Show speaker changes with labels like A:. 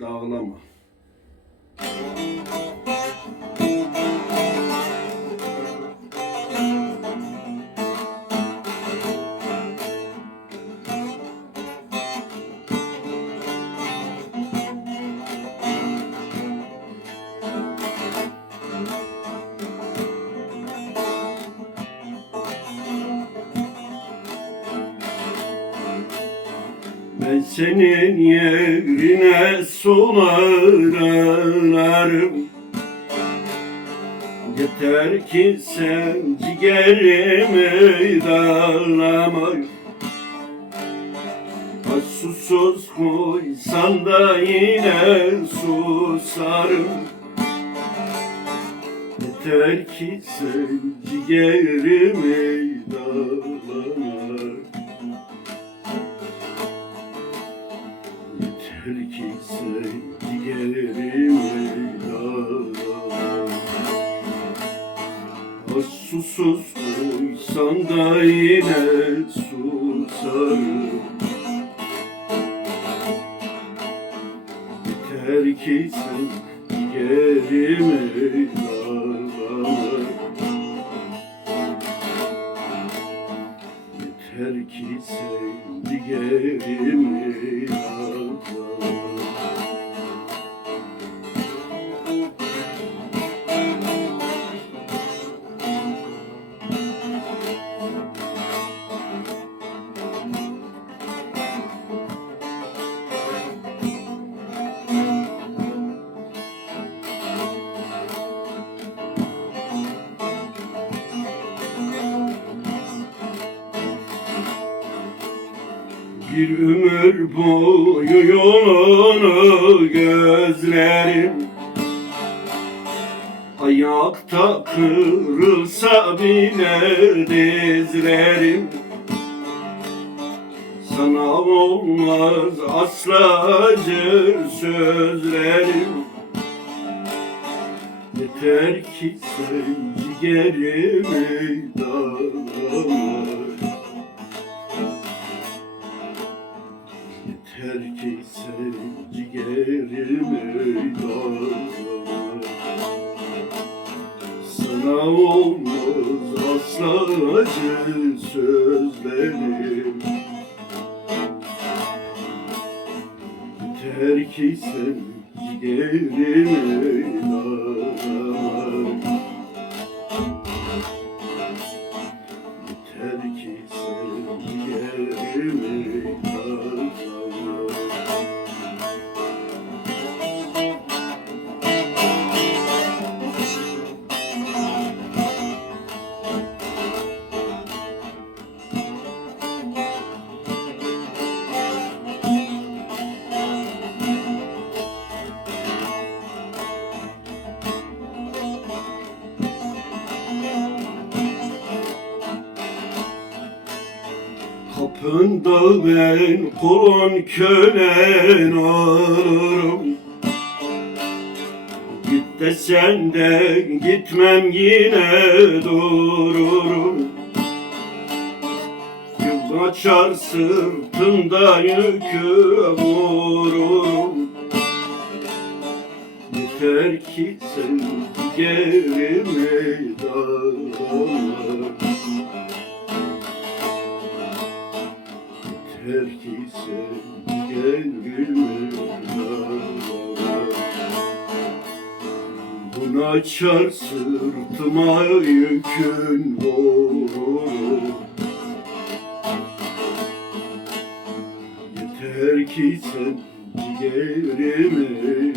A: Dağlama. Ben senin yerine sularım Yeter ki sen ciğerimi dağlama Ha, Susuz koysan da yine susarım. Yeter ki sen ciğerimi dağlama Sen ciğerimi dağlama Ha, Susuz koysan da yine susarım. Yeter ki sen ciğerimi dağlama Yeter ki sen ciğerimi Bir ömür boyu yolunu gözlerim. Ayakta kırılsa bile dizlerim. Sana olmaz asla acı sözlerim. Yeter ki sen ciğerimi dağlama Sen ciğerimi dağlama Sana olmaz asla acı sözlerim. Yeter ki sen ciğerimi Kapında ben kulun kölen olurum. Git de sen de gitmem yine dururum. Yıl açar sırtında yükü vururum. Yeter ki sen gerimi Bunu açar sırtıma yükün vurur Yeter ki sen ciğerimi